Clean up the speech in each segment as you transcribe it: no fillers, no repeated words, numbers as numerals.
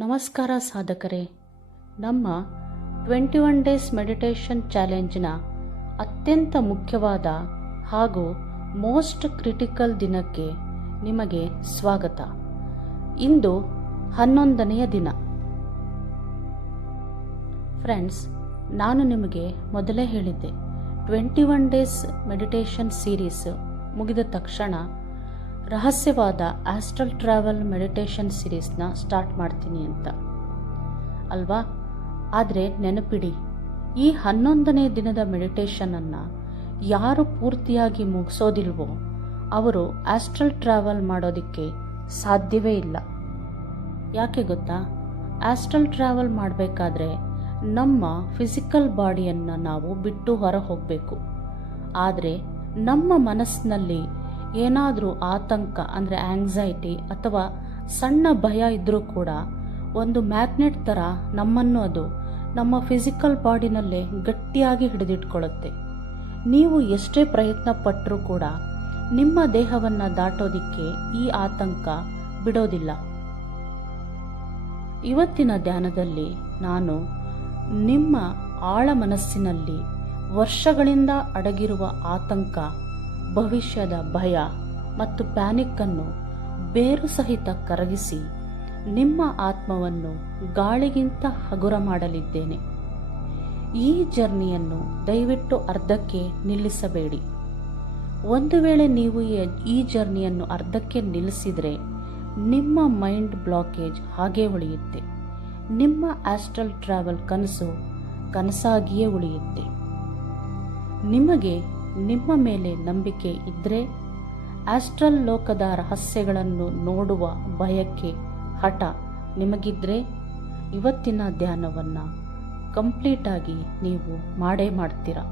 ನಮಸ್ಕಾರ ಸಾಧಕರೇ. ನಮ್ಮ 21 days meditation ಚಾಲೆಂಜ್ನ ಅತ್ಯಂತ ಮುಖ್ಯವಾದ ಹಾಗೂ ಮೋಸ್ಟ್ ಕ್ರಿಟಿಕಲ್ ದಿನಕ್ಕೆ ನಿಮಗೆ ಸ್ವಾಗತ. ಇಂದು 11ನೆಯ ದಿನ. ಫ್ರೆಂಡ್ಸ್, ನಾನು ನಿಮಗೆ ಮೊದಲೇ ಹೇಳಿದ್ದೆ 21 ಡೇಸ್ ಮೆಡಿಟೇಷನ್ ಸೀರೀಸ್ ಮುಗಿದ ತಕ್ಷಣ ರಹಸ್ಯವಾದ ಆಸ್ಟ್ರಲ್ ಟ್ರಾವೆಲ್ ಮೆಡಿಟೇಷನ್ ಸೀರೀಸ್ನ ಸ್ಟಾರ್ಟ್ ಮಾಡ್ತೀನಿ ಅಂತ ಅಲ್ವಾ. ಆದರೆ ನೆನಪಿಡಿ, ಈ 11ನೇ ದಿನದ ಮೆಡಿಟೇಷನನ್ನು ಯಾರು ಪೂರ್ತಿಯಾಗಿ ಮುಗಿಸೋದಿಲ್ವೋ ಅವರು ಆಸ್ಟ್ರಲ್ ಟ್ರಾವೆಲ್ ಮಾಡೋದಕ್ಕೆ ಸಾಧ್ಯವೇ ಇಲ್ಲ. ಯಾಕೆ ಗೊತ್ತಾ? ಆಸ್ಟ್ರಲ್ ಟ್ರಾವೆಲ್ ಮಾಡಬೇಕಾದ್ರೆ ನಮ್ಮ ಫಿಸಿಕಲ್ ಬಾಡಿಯನ್ನು ನಾವು ಬಿಟ್ಟು ಹೊರ ಹೋಗಬೇಕು. ಆದರೆ ನಮ್ಮ ಮನಸ್ಸಿನಲ್ಲಿ ಏನಾದರೂ ಆತಂಕ ಅಂದರೆ ಆಂಗ್ಸೈಟಿ ಅಥವಾ ಸಣ್ಣ ಭಯ ಇದ್ದರೂ ಕೂಡ ಒಂದು ಮ್ಯಾಗ್ನೆಟ್ ಥರ ನಮ್ಮನ್ನು ಅದು ನಮ್ಮ ಫಿಸಿಕಲ್ ಬಾಡಿನಲ್ಲೇ ಗಟ್ಟಿಯಾಗಿ ಹಿಡಿದಿಟ್ಕೊಳ್ಳುತ್ತೆ. ನೀವು ಎಷ್ಟೇ ಪ್ರಯತ್ನ ಪಟ್ಟರೂ ಕೂಡ ನಿಮ್ಮ ದೇಹವನ್ನು ದಾಟೋದಿಕ್ಕೆ ಈ ಆತಂಕ ಬಿಡೋದಿಲ್ಲ. ಇವತ್ತಿನ ಧ್ಯಾನದಲ್ಲಿ ನಾನು ನಿಮ್ಮ ಆಳ ಮನಸ್ಸಿನಲ್ಲಿ ವರ್ಷಗಳಿಂದ ಅಡಗಿರುವ ಆತಂಕ, ಭವಿಷ್ಯದ ಭಯ ಮತ್ತು ಪ್ಯಾನಿಕ್ಕನ್ನು ಬೇರು ಸಹಿತ ಕರಗಿಸಿ ನಿಮ್ಮ ಆತ್ಮವನ್ನು ಗಾಳಿಗಿಂತ ಹಗುರ ಮಾಡಲಿದ್ದೇನೆ. ಈ ಜರ್ನಿಯನ್ನು ದಯವಿಟ್ಟು ಅರ್ಧಕ್ಕೆ ನಿಲ್ಲಿಸಬೇಡಿ. ಒಂದು ವೇಳೆ ನೀವು ಈ ಜರ್ನಿಯನ್ನು ಅರ್ಧಕ್ಕೆ ನಿಲ್ಲಿಸಿದರೆ ನಿಮ್ಮ ಮೈಂಡ್ ಬ್ಲಾಕೇಜ್ ಹಾಗೇ ಉಳಿಯುತ್ತೆ. ನಿಮ್ಮ ಆಸ್ಟ್ರಲ್ ಟ್ರಾವೆಲ್ ಕನಸು ಕನಸಾಗಿಯೇ ಉಳಿಯುತ್ತೆ. ನಿಮಗೆ ನಿಮ್ಮ ಮೇಲೆ ನಂಬಿಕೆ ಇದ್ದರೆ, ಆಸ್ಟ್ರಲ್ ಲೋಕದ ರಹಸ್ಯಗಳನ್ನು ನೋಡುವ ಬಯಕೆ, ಹಠ ನಿಮಗಿದ್ರೆ ಇವತ್ತಿನ ಧ್ಯಾನವನ್ನು ಕಂಪ್ಲೀಟಾಗಿ ನೀವು ಮಾಡೇ ಮಾಡ್ತೀರಾ.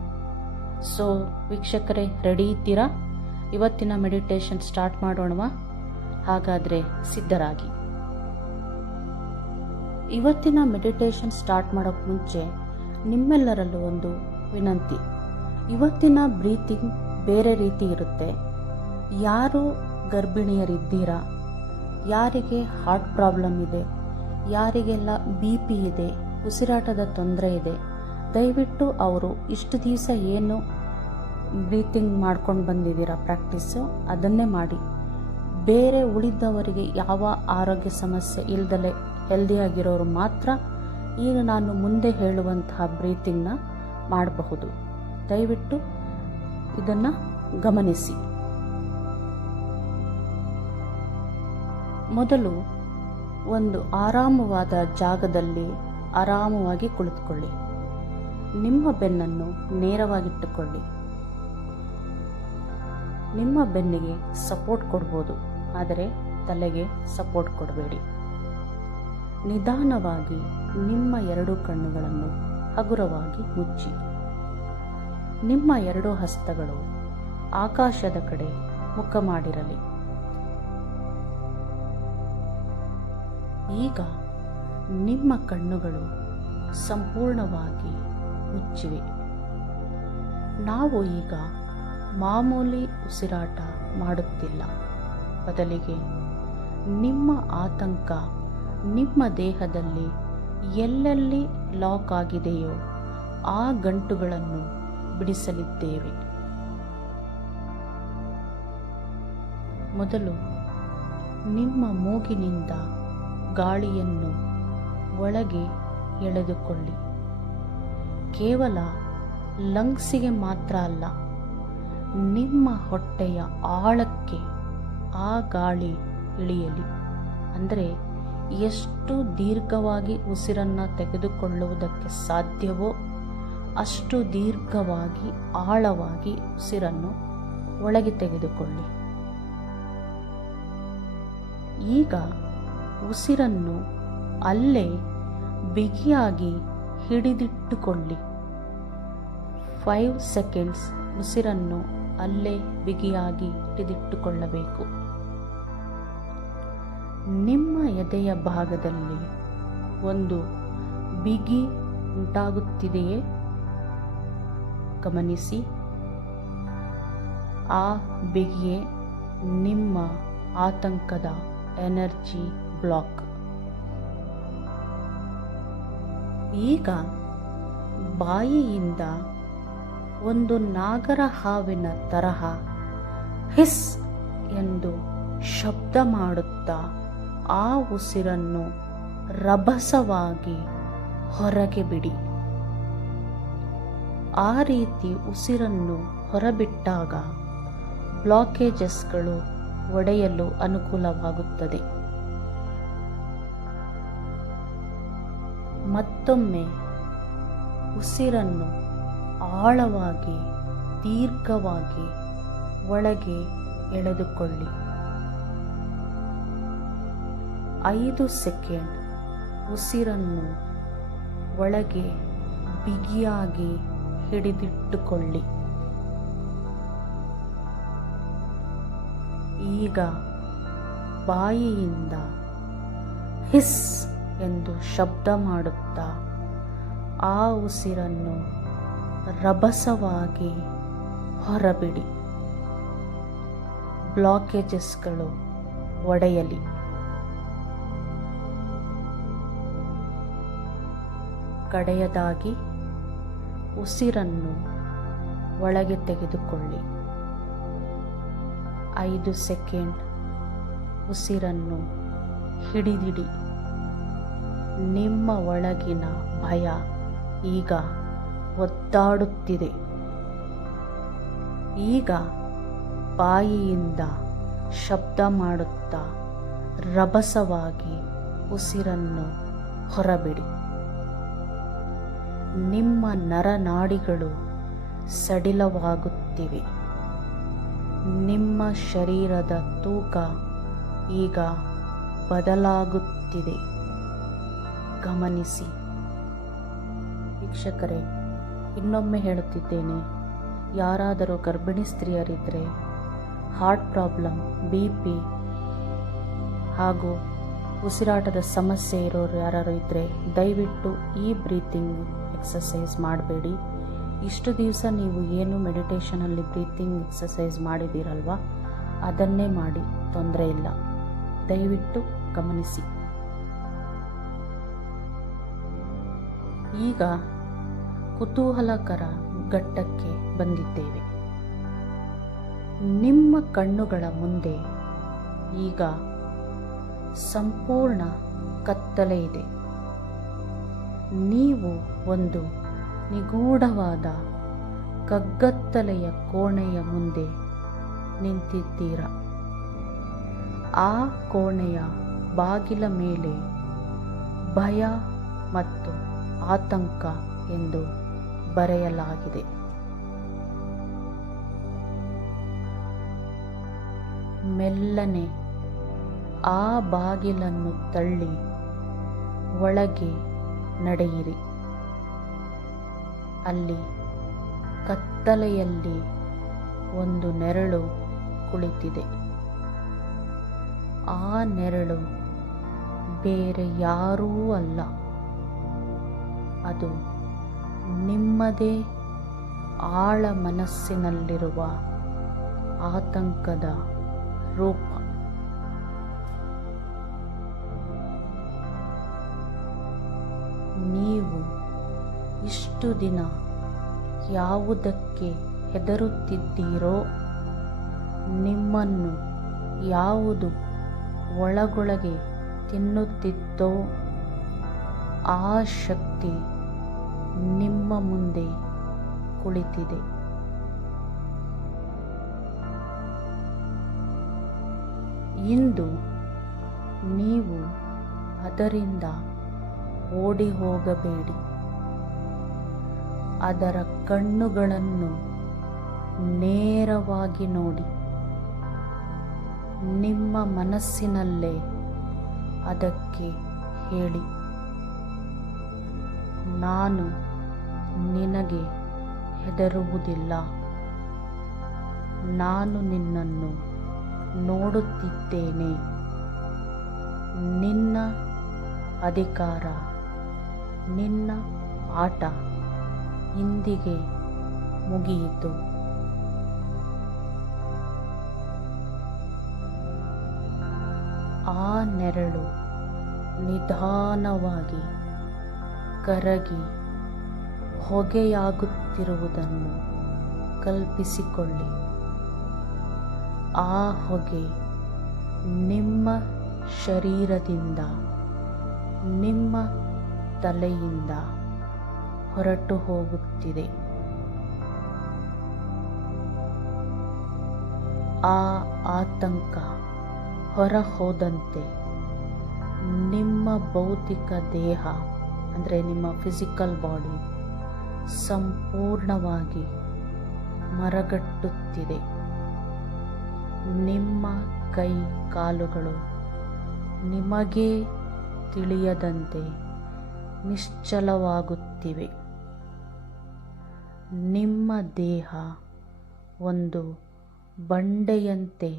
ಸೊ ವೀಕ್ಷಕರೇ, ರೆಡಿ ಇದ್ದೀರಾ? ಇವತ್ತಿನ ಮೆಡಿಟೇಷನ್ ಸ್ಟಾರ್ಟ್ ಮಾಡೋಣವಾ? ಹಾಗಾದರೆ ಸಿದ್ಧರಾಗಿ. ಇವತ್ತಿನ ಮೆಡಿಟೇಷನ್ ಸ್ಟಾರ್ಟ್ ಮಾಡೋಕ್ಕೆ ಮುಂಚೆ ನಿಮ್ಮೆಲ್ಲರಲ್ಲೂ ಒಂದು ವಿನಂತಿ. ಇವತ್ತಿನ ಬ್ರೀತಿಂಗ್ ಬೇರೆ ರೀತಿ ಇರುತ್ತೆ. ಯಾರು ಗರ್ಭಿಣಿಯರಿದ್ದೀರಾ, ಯಾರಿಗೆ ಹಾರ್ಟ್ ಪ್ರಾಬ್ಲಮ್ ಇದೆ, ಯಾರಿಗೆಲ್ಲ BP ಇದೆ, ಉಸಿರಾಟದ ತೊಂದರೆ ಇದೆ, ದಯವಿಟ್ಟು ಅವರು ಇಷ್ಟು ದಿವಸ ಏನು ಬ್ರೀತಿಂಗ್ ಮಾಡ್ಕೊಂಡು ಬಂದಿದ್ದೀರಾ ಪ್ರಾಕ್ಟೀಸು, ಅದನ್ನೇ ಮಾಡಿ. ಬೇರೆ ಉಳಿದವರಿಗೆ ಯಾವ ಆರೋಗ್ಯ ಸಮಸ್ಯೆ ಇಲ್ದಲೆ ಹೆಲ್ದಿಯಾಗಿರೋರು ಮಾತ್ರ ಈಗ ನಾನು ಮುಂದೆ ಹೇಳುವಂತಹ ಬ್ರೀತಿಂಗ್ನ ಮಾಡಬಹುದು. ದಯವಿಟ್ಟು ಇದನ್ನು ಗಮನಿಸಿ. ಮೊದಲು ಒಂದು ಆರಾಮವಾದ ಜಾಗದಲ್ಲಿ ಆರಾಮವಾಗಿ ಕುಳಿತುಕೊಳ್ಳಿ. ನಿಮ್ಮ ಬೆನ್ನನ್ನು ನೇರವಾಗಿಟ್ಟುಕೊಳ್ಳಿ. ನಿಮ್ಮ ಬೆನ್ನಿಗೆ ಸಪೋರ್ಟ್ ಕೊಡ್ಬೋದು, ಆದರೆ ತಲೆಗೆ ಸಪೋರ್ಟ್ ಕೊಡಬೇಡಿ. ನಿಧಾನವಾಗಿ ನಿಮ್ಮ 2 ಕಣ್ಣುಗಳನ್ನು ಹಗುರವಾಗಿ ಮುಚ್ಚಿ. ನಿಮ್ಮ 2 ಹಸ್ತಗಳು ಆಕಾಶದ ಕಡೆ ಮುಖ ಮಾಡಿರಲಿ. ಈಗ ನಿಮ್ಮ ಕಣ್ಣುಗಳು ಸಂಪೂರ್ಣವಾಗಿ ಮುಚ್ಚಿವೆ. ನಾವು ಈಗ ಮಾಮೂಲಿ ಉಸಿರಾಟ ಮಾಡುತ್ತಿಲ್ಲ. ಬದಲಿಗೆ ನಿಮ್ಮ ಆತಂಕ ನಿಮ್ಮ ದೇಹದಲ್ಲಿ ಎಲ್ಲೆಲ್ಲಿ ಲಾಕ್ ಆಗಿದೆಯೋ ಆ ಗಂಟುಗಳನ್ನು ಬಿಡಿಸಲಿದ್ದೇವೆ. ಮೊದಲು ನಿಮ್ಮ ಮೂಗಿನಿಂದ ಗಾಳಿಯನ್ನು ಒಳಗೆ ಎಳೆದುಕೊಳ್ಳಿ. ಕೇವಲ ಲಂಗ್ಸಿಗೆ ಮಾತ್ರ ಅಲ್ಲ, ನಿಮ್ಮ ಹೊಟ್ಟೆಯ ಆಳಕ್ಕೆ ಆ ಗಾಳಿ ಇಳಿಯಲಿ. ಅಂದರೆ ಎಷ್ಟು ದೀರ್ಘವಾಗಿ ಉಸಿರನ್ನು ತೆಗೆದುಕೊಳ್ಳುವುದಕ್ಕೆ ಸಾಧ್ಯವೋ ಅಷ್ಟು ದೀರ್ಘವಾಗಿ ಆಳವಾಗಿ ಉಸಿರನ್ನು ಒಳಗೆ ತೆಗೆದುಕೊಳ್ಳಿ. ಈಗ ಉಸಿರನ್ನು ಅಲ್ಲೇ ಬಿಗಿಯಾಗಿ ಹಿಡಿದಿಟ್ಟುಕೊಳ್ಳಿ. 5 ಸೆಕೆಂಡ್ಸ್ ಉಸಿರನ್ನು ಅಲ್ಲೇ ಬಿಗಿಯಾಗಿ ಹಿಡಿದಿಟ್ಟುಕೊಳ್ಳಬೇಕು. ನಿಮ್ಮ ಎದೆಯ ಭಾಗದಲ್ಲಿ ಒಂದು ಬಿಗಿ ಉಂಟಾಗುತ್ತಿದೆಯೇ ಗಮನಿಸಿ. ಆ ಬಿಗಿಯೇ ನಿಮ್ಮ ಆತಂಕದ ಎನರ್ಜಿ ಬ್ಲಾಕ್. ಈಗ ಬಾಯಿಯಿಂದ ಒಂದು ನಾಗರ ಹಾವಿನ ತರಹ ಹಿಸ್ ಎಂದು ಶಬ್ದ ಮಾಡುತ್ತಾ ಆ ಉಸಿರನ್ನು ರಭಸವಾಗಿ ಹೊರಗೆ ಬಿಡಿ. ಆ ರೀತಿ ಉಸಿರನ್ನು ಹೊರಬಿಟ್ಟಾಗ ಬ್ಲಾಕೇಜಸ್ಗಳು ಒಡೆಯಲು ಅನುಕೂಲವಾಗುತ್ತದೆ. ಮತ್ತೊಮ್ಮೆ ಉಸಿರನ್ನು ಆಳವಾಗಿ ದೀರ್ಘವಾಗಿ ಒಳಗೆ ಎಳೆದುಕೊಳ್ಳಿ. 5 ಸೆಕೆಂಡ್ ಉಸಿರನ್ನು ಒಳಗೆ ಬಿಗಿಯಾಗಿ ಹಿಡಿದಿಟ್ಟುಕೊಳ್ಳಿ. ಈಗ ಬಾಯಿಯಿಂದ ಹಿಸ್ ಎಂದು ಶಬ್ದ ಮಾಡುತ್ತಾ ಆ ಉಸಿರನ್ನು ರಭಸವಾಗಿ ಹೊರಬಿಡಿ. ಬ್ಲಾಕೇಜಸ್ಗಳು ಒಡೆಯಲಿ. ಕಡೆಯದಾಗಿ ಉಸಿರನ್ನು ಒಳಗೆ ತೆಗೆದುಕೊಳ್ಳಿ. 5 ಸೆಕೆಂಡ್ ಉಸಿರನ್ನು ಹಿಡಿದಿಡಿ. ನಿಮ್ಮ ಒಳಗಿನ ಭಯ ಈಗ ಒದ್ದಾಡುತ್ತಿದೆ. ಈಗ ಬಾಯಿಯಿಂದ ಶಬ್ದ ಮಾಡುತ್ತಾ ರಭಸವಾಗಿ ಉಸಿರನ್ನು ಹೊರಬಿಡಿ. ನಿಮ್ಮ ನರನಾಡಿಗಳು ಸಡಿಲವಾಗುತ್ತಿವೆ. ನಿಮ್ಮ ಶರೀರದ ತೂಕ ಈಗ ಬದಲಾಗುತ್ತಿದೆ. ಗಮನಿಸಿ. ವೀಕ್ಷಕರೇ, ಇನ್ನೊಮ್ಮೆ ಹೇಳುತ್ತಿದ್ದೇನೆ, ಯಾರಾದರೂ ಗರ್ಭಿಣಿ ಸ್ತ್ರೀಯರಿದ್ದರೆ, ಹಾರ್ಟ್ ಪ್ರಾಬ್ಲಮ್, BP ಹಾಗೂ ಉಸಿರಾಟದ ಸಮಸ್ಯೆ ಇರೋರು ಯಾರು ಇದ್ದರೆ ದಯವಿಟ್ಟು ಈ ಬ್ರೀತಿಂಗ್ ಎಕ್ಸಸೈಸ್ ಮಾಡಬೇಡಿ. ಇಷ್ಟು ದಿವಸ ನೀವು ಏನು ಮೆಡಿಟೇಷನಲ್ಲಿ ಬ್ರೀತಿಂಗ್ ಎಕ್ಸಸೈಸ್ ಮಾಡಿದ್ದೀರಲ್ವ, ಅದನ್ನೇ ಮಾಡಿ, ತೊಂದರೆ ಇಲ್ಲ. ದಯವಿಟ್ಟು ಗಮನಿಸಿ. ಈಗ ಕುತೂಹಲಕರ ಘಟ್ಟಕ್ಕೆ ಬಂದಿದ್ದೇವೆ. ನಿಮ್ಮ ಕಣ್ಣುಗಳ ಮುಂದೆ ಈಗ ಸಂಪೂರ್ಣ ಕತ್ತಲೆ ಇದೆ. ನೀವು ಒಂದು ನಿಗೂಢವಾದ ಕಗ್ಗತ್ತಲೆಯ ಕೋಣೆಯ ಮುಂದೆ ನಿಂತಿದ್ದೀರ. ಆ ಕೋಣೆಯ ಬಾಗಿಲ ಮೇಲೆ ಭಯ ಮತ್ತು ಆತಂಕ ಎಂದು ಬರೆಯಲಾಗಿದೆ. ಮೆಲ್ಲನೆ ಆ ಬಾಗಿಲನ್ನು ತಳ್ಳಿ ಒಳಗೆ ನಡೆಯಿರಿ. ಅಲ್ಲಿ ಕತ್ತಲೆಯಲ್ಲಿ ಒಂದು ನೆರಳು ಕುಳಿತಿದೆ. ಆ ನೆರಳು ಬೇರೆ ಯಾರೂ ಅಲ್ಲ, ಅದು ನಿಮ್ಮದೇ ಆಳ ಮನಸ್ಸಿನಲ್ಲಿರುವ ಆತಂಕದ ರೂಪ. ನೀವು ಇಷ್ಟು ದಿನ ಯಾವುದಕ್ಕೆ ಹೆದರುತ್ತಿದ್ದೀರೋ, ನಿಮ್ಮನ್ನು ಯಾವುದು ಒಳಗೊಳಗೆ ತಿನ್ನುತ್ತಿತ್ತೋ, ಆ ಶಕ್ತಿ ನಿಮ್ಮ ಮುಂದೆ ಕುಳಿತಿದೆ. ಇಂದು ನೀವು ಅದರಿಂದ ಓಡಿ ಹೋಗಬೇಡಿ. ಅದರ ಕಣ್ಣುಗಳನ್ನು ನೇರವಾಗಿ ನೋಡಿ. ನಿಮ್ಮ ಮನಸ್ಸಿನಲ್ಲೇ ಅದಕ್ಕೆ ಹೇಳಿ, ನಾನು ನಿನಗೆ ಹೆದರುವುದಿಲ್ಲ. ನಾನು ನಿನ್ನನ್ನು ನೋಡುತ್ತಿದ್ದೇನೆ. ನಿನ್ನ ಅಧಿಕಾರ, ನಿನ್ನ ಆಟ ಇಂದಿಗೆ ಮುಗಿಯಿತು. ಆ ನೆರಳು ನಿಧಾನವಾಗಿ ಕರಗಿ ಹೊಗೆಯಾಗುತ್ತಿರುವುದನ್ನು ಕಲ್ಪಿಸಿಕೊಳ್ಳಿ. ಆ ಹೊಗೆ ನಿಮ್ಮ ಶರೀರದಿಂದ, ನಿಮ್ಮ ತಲೆಯಿಂದ ಹೊರಟು ಹೋಗುತ್ತಿದೆ. ಆ ಆತಂಕ ಹೊರ ಹೋದಂತೆ ನಿಮ್ಮ ಭೌತಿಕ ದೇಹ, ಅಂದರೆ ನಿಮ್ಮ ಫಿಸಿಕಲ್ ಬಾಡಿ ಸಂಪೂರ್ಣವಾಗಿ ಮರಗಟ್ಟುತ್ತಿದೆ. ನಿಮ್ಮ ಕೈ ಕಾಲುಗಳು ನಿಮಗೇ ತಿಳಿಯದಂತೆ ನಿಶ್ಚಲವಾಗುತ್ತಿವೆ. ನಿಮ್ಮ ದೇಹ ಒಂದು ಬಂಡೆಯಂತೆ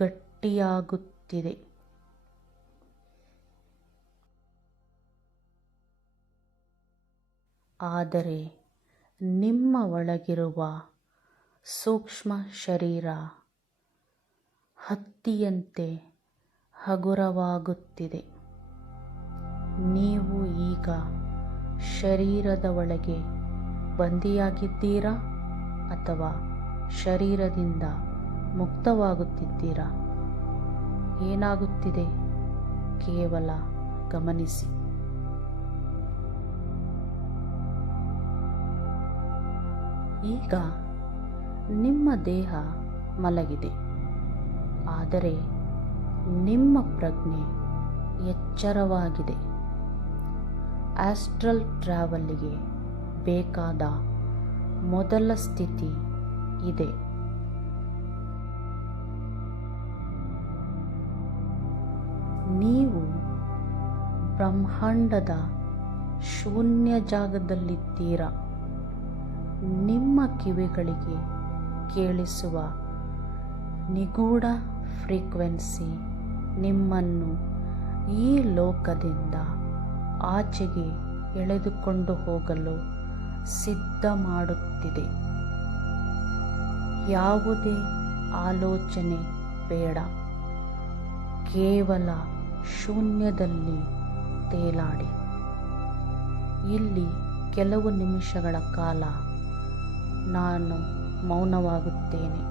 ಗಟ್ಟಿಯಾಗುತ್ತಿದೆ. ಆದರೆ ನಿಮ್ಮ ಒಳಗಿರುವ ಸೂಕ್ಷ್ಮ ಶರೀರ ಹತ್ತಿಯಂತೆ ಹಗುರವಾಗುತ್ತಿದೆ. ನೀವು ಈಗ ಶರೀರದ ಒಳಗೆ ಬಂದಿಯಾಗಿದ್ದೀರಾ ಅಥವಾ ಶರೀರದಿಂದ ಮುಕ್ತವಾಗುತ್ತಿದ್ದೀರಾ? ಏನಾಗುತ್ತಿದೆ ಕೇವಲ ಗಮನಿಸಿ. ಈಗ ನಿಮ್ಮ ದೇಹ ಮಲಗಿದೆ, ಆದರೆ ನಿಮ್ಮ ಪ್ರಜ್ಞೆ ಎಚ್ಚರವಾಗಿದೆ. ಆಸ್ಟ್ರಲ್ ಟ್ರಾವೆಲ್ಲಿಗೆ ಬೇಕಾದ ಮೊದಲ ಸ್ಥಿತಿ ಇದೆ. ನೀವು ಬ್ರಹ್ಮಾಂಡದ ಶೂನ್ಯ ಜಾಗದಲ್ಲಿದ್ದೀರಾ. ನಿಮ್ಮ ಕಿವಿಗಳಿಗೆ ಕೇಳಿಸುವ ನಿಗೂಢ ಫ್ರೀಕ್ವೆನ್ಸಿ ನಿಮ್ಮನ್ನು ಈ ಲೋಕದಿಂದ ಆಚೆಗೆ ಎಳೆದುಕೊಂಡು ಹೋಗಲು ಸಿದ್ಧ ಮಾಡುತ್ತಿದೆ. ಯಾವುದೇ ಆಲೋಚನೆ ಬೇಡ. ಕೇವಲ ಶೂನ್ಯದಲ್ಲಿ ತೇಲಾಡಿ. ಇಲ್ಲಿ ಕೆಲವು ನಿಮಿಷಗಳ ಕಾಲ ನಾನು ಮೌನವಾಗುತ್ತೇನೆ.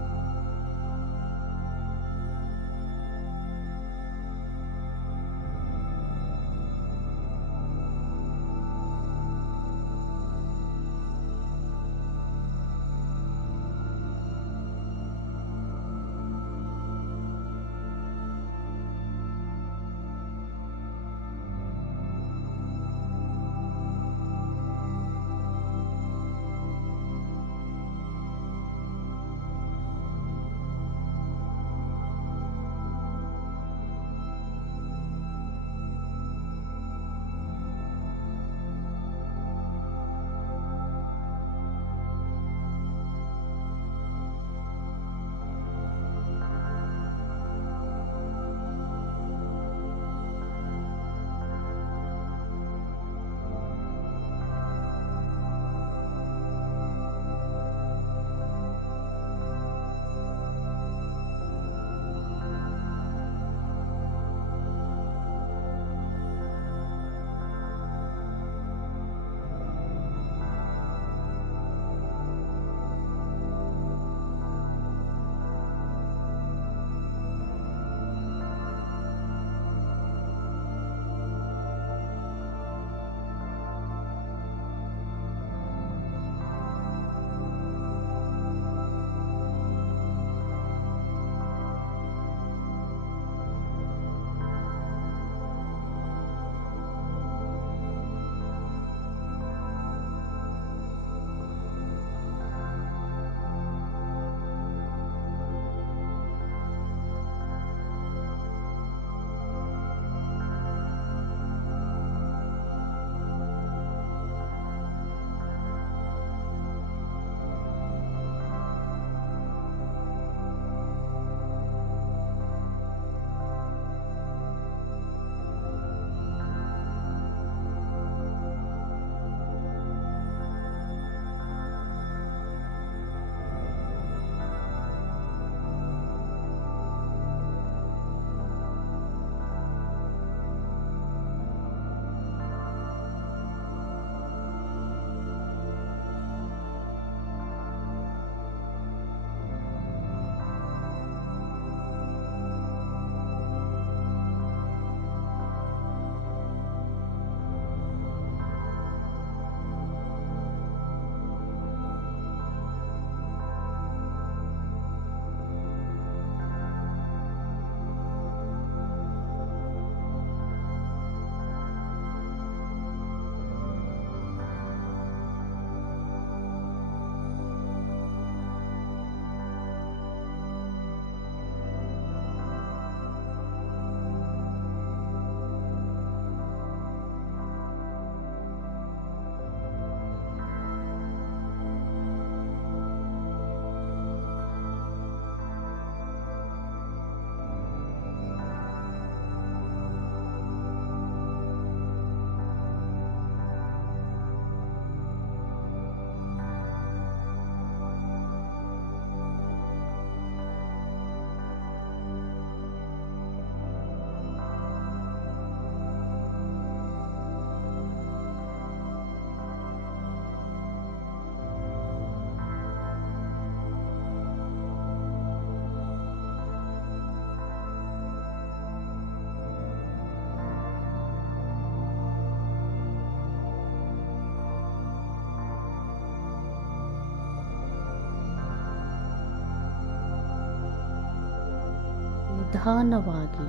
ನಿಧಾನವಾಗಿ,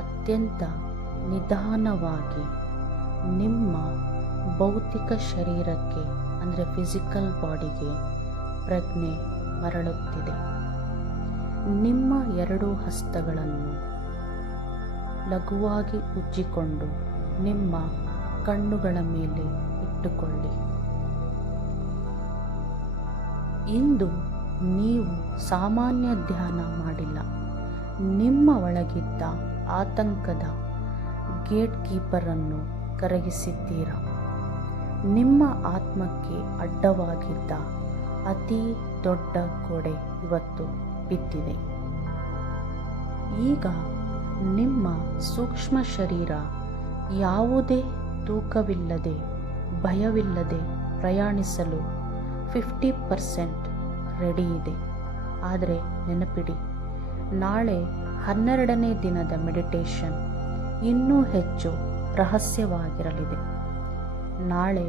ಅತ್ಯಂತ ನಿಧಾನವಾಗಿ ನಿಮ್ಮ ಭೌತಿಕ ಶರೀರಕ್ಕೆ ಅಂದರೆ ಫಿಸಿಕಲ್ ಬಾಡಿಗೆ ಪ್ರಜ್ಞೆ ಮರಳುತ್ತಿದೆ. ನಿಮ್ಮ 2 ಹಸ್ತಗಳನ್ನು ಲಘುವಾಗಿ ಉಜ್ಜಿಕೊಂಡು ನಿಮ್ಮ ಕಣ್ಣುಗಳ ಮೇಲೆ ಇಟ್ಟುಕೊಳ್ಳಿ. ಇಂದು ನೀವು ಸಾಮಾನ್ಯ ಧ್ಯಾನ ಮಾಡಿಲ್ಲ. ನಿಮ್ಮ ಒಳಗಿದ್ದ ಆತಂಕದ ಗೇಟ್ ಕೀಪರನ್ನು ಕರಗಿಸಿದ್ದೀರ. ನಿಮ್ಮ ಆತ್ಮಕ್ಕೆ ಅಡ್ಡವಾಗಿದ್ದ ಅತಿ ದೊಡ್ಡ ಗೋಡೆ ಇವತ್ತು ಬಿದ್ದಿದೆ. ಈಗ ನಿಮ್ಮ ಸೂಕ್ಷ್ಮ ಶರೀರ ಯಾವುದೇ ತೂಕವಿಲ್ಲದೆ, ಭಯವಿಲ್ಲದೆ ಪ್ರಯಾಣಿಸಲು 50% ರೆಡಿ ಇದೆ. ಆದರೆ ನೆನಪಿಡಿ, ನಾಳೆ 12ನೇ ದಿನದ ಮೆಡಿಟೇಷನ್ ಇನ್ನೂ ಹೆಚ್ಚು ರಹಸ್ಯವಾಗಿರಲಿದೆ. ನಾಳೆ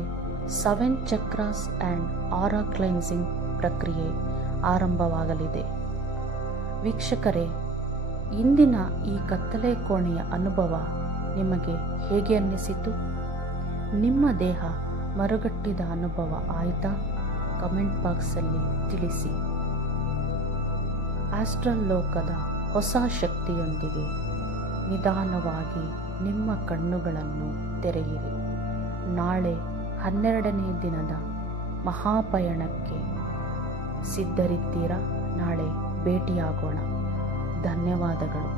7 ಚಕ್ರಾಸ್ ಆ್ಯಂಡ್ ಆರಾ ಕ್ಲೆನ್ಸಿಂಗ್ ಪ್ರಕ್ರಿಯೆ ಆರಂಭವಾಗಲಿದೆ. ವೀಕ್ಷಕರೇ, ಇಂದಿನ ಈ ಕತ್ತಲೆ ಕೋಣೆಯ ಅನುಭವ ನಿಮಗೆ ಹೇಗೆ ಅನ್ನಿಸಿತು? ನಿಮ್ಮ ದೇಹ ಮರುಗಟ್ಟಿದ ಅನುಭವ ಆಯಿತಾ? ಕಮೆಂಟ್ ಬಾಕ್ಸಲ್ಲಿ ತಿಳಿಸಿ. ಆಸ್ಟ್ರಲ್ ಲೋಕದ ಹೊಸ ಶಕ್ತಿಯೊಂದಿಗೆ ನಿಧಾನವಾಗಿ ನಿಮ್ಮ ಕಣ್ಣುಗಳನ್ನು ತೆರೆಯಿರಿ. ನಾಳೆ 12ನೇ ದಿನದ ಮಹಾಪಯಣಕ್ಕೆ ಸಿದ್ಧರಿದ್ದೀರಾ? ನಾಳೆ ಭೇಟಿಯಾಗೋಣ. ಧನ್ಯವಾದಗಳು.